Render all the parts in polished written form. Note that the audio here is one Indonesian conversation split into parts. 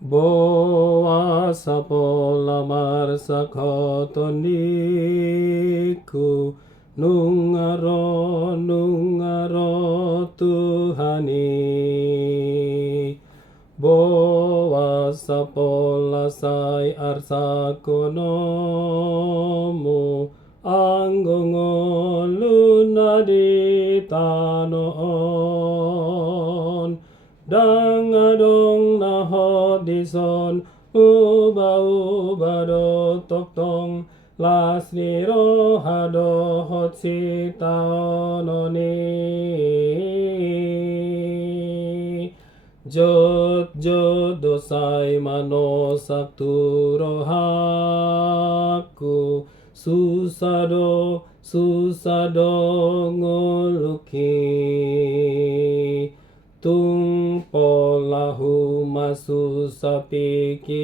Boa sapola marsa kotoniku nungaro Tuhani. Boa sapola sai arsa konomu anggongo luna di tanoon. Dangadong na hodison uba do toktong las niro hado hot si taononi. Jod dosai mano sakturo haku susado nguluki. Tung polahu masu sa pikiramu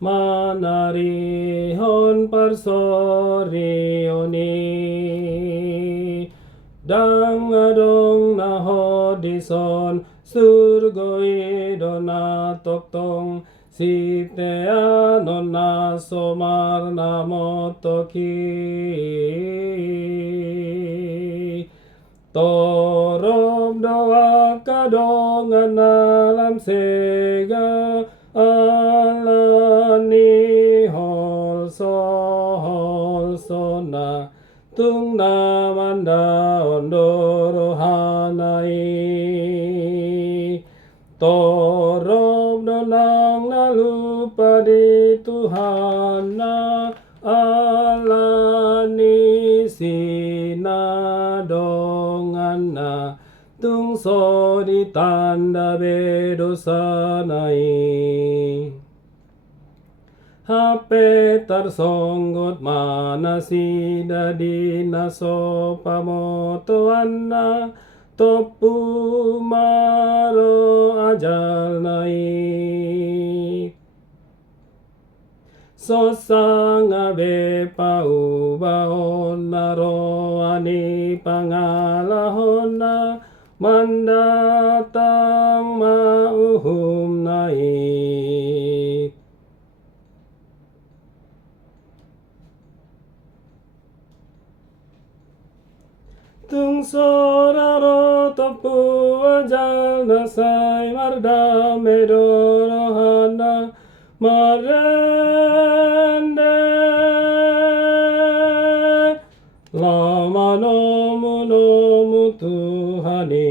manarihon parsorioni. Dangadong na hodison surgoi dona toktong siteanon na somar na motoki. Torob doa kadongan alam sega alani holsona tung namanda ondoro hanai. Torob donang nalupa di Tuhan na alani sinadongan na tungso di tanda bedosanai. Hape tarsonggot mana sida di naso pamotoan na topu maro ajal nai. Sosanga be paubahon naro ani pangalahon na mandatang mauhum nai. Tung soraro topu ajal nasai marda medorohana marende lama nomu Tuhani.